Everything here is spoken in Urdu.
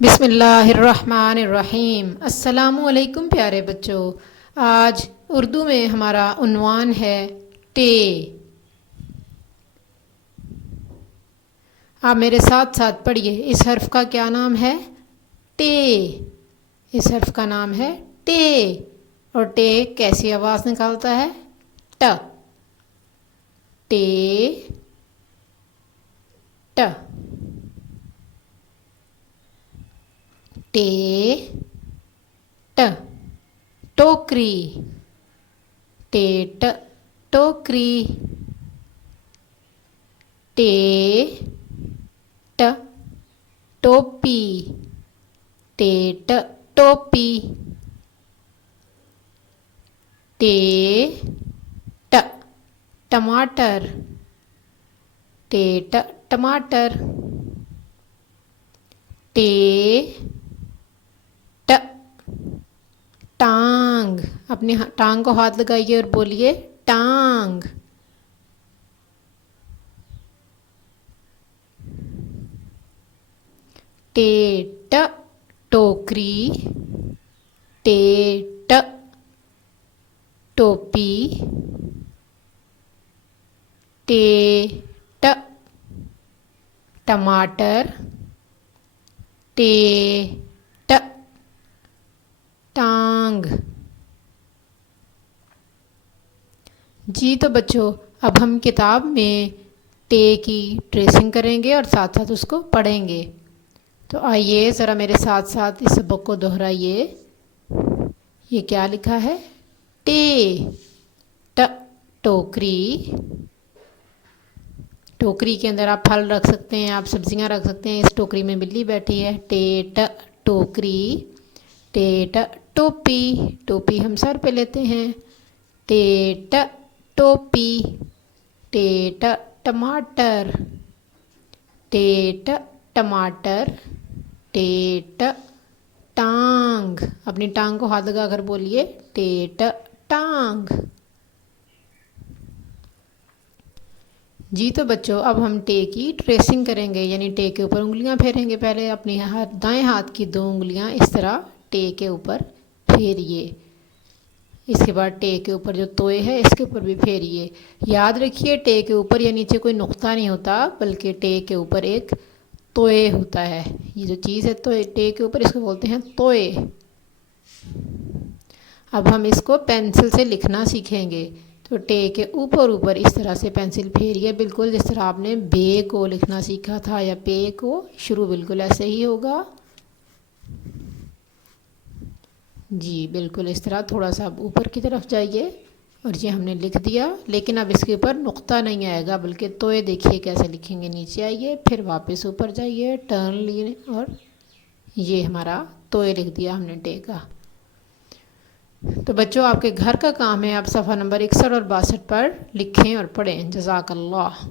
بسم اللہ الرحمن الرحیم۔ السلام علیکم پیارے بچوں، آج اردو میں ہمارا عنوان ہے ٹے۔ آپ میرے ساتھ ساتھ پڑھیے، اس حرف کا کیا نام ہے؟ ٹے۔ اس حرف کا نام ہے ٹے، اور ٹے کیسی آواز نکالتا ہے؟ ٹ ٹے ٹ ٹے ٹ ٹوکری ٹے ٹ ٹوکری ٹے ٹ ٹوپی ٹے ٹ ٹوپی ٹے ٹ ٹماٹر ٹے ٹ ٹماٹر ٹے ٹ ٹانگ۔ اپنی ٹانگ کو ہاتھ لگائیے اور بولیے ٹانگ۔ ٹے ٹ ٹوکری ٹے ٹ ٹوپی ٹے ٹ ٹماٹر ٹے ٹ ٹانگ۔ جی تو بچوں، اب ہم کتاب میں ٹے کی ٹریسنگ کریں گے اور ساتھ ساتھ اس کو پڑھیں گے۔ تو آئیے ذرا میرے ساتھ ساتھ اس سبق کو دہرائیے۔ یہ کیا لکھا ہے؟ ٹے ٹ ٹوکری۔ ٹوکری کے اندر آپ پھل رکھ سکتے ہیں، آپ سبزیاں رکھ سکتے ہیں۔ اس ٹوکری میں بلی بیٹھی ہے۔ ٹے ٹ ٹوکری ٹے ٹ ٹوپی، ٹوپی ہم سر پہ لیتے ہیں۔ ٹے ٹ ٹوپی ٹے ٹ ٹماٹر ٹے ٹ ٹماٹر ٹے ٹ ٹانگ۔ اپنی ٹانگ کو ہاتھ لگا کر بولیے ٹے ٹ ٹانگ۔ جی تو بچوں، اب ہم ٹے کی ٹریسنگ کریں گے، یعنی ٹے کے اوپر انگلیاں پھیریں گے۔ پہلے اپنی دائیں ہاتھ کی 2 انگلیاں اس طرح ٹے کے اوپر پھیریے۔ اس کے بعد ٹے کے اوپر جو توئے ہے اس کے اوپر بھی پھیریے۔ یاد رکھیے، ٹے کے اوپر یا نیچے کوئی نقطہ نہیں ہوتا، بلکہ ٹے کے اوپر ایک توئے ہوتا ہے۔ یہ جو چیز ہے تو ٹے کے اوپر، اس کو بولتے ہیں توئے۔ اب ہم اس کو پینسل سے لکھنا سیکھیں گے۔ تو ٹے کے اوپر اس طرح سے پینسل پھیریے، بالکل جس طرح آپ نے بے کو لکھنا سیکھا تھا یا پے کو، شروع بالکل ایسے ہی ہوگا۔ جی بالکل اس طرح تھوڑا سا اوپر کی طرف جائیے، اور یہ ہم نے لکھ دیا، لیکن اب اس کے اوپر نقطہ نہیں آئے گا، بلکہ توئے دیکھیے کیسے لکھیں گے۔ نیچے آئیے، پھر واپس اوپر جائیے، ٹرن لیے، اور یہ ہمارا توئے لکھ دیا ہم نے ٹے کا۔ تو بچوں، آپ کے گھر کا کام ہے، آپ صفحہ نمبر 61 اور 62 پر لکھیں اور پڑھیں۔ جزاک اللہ۔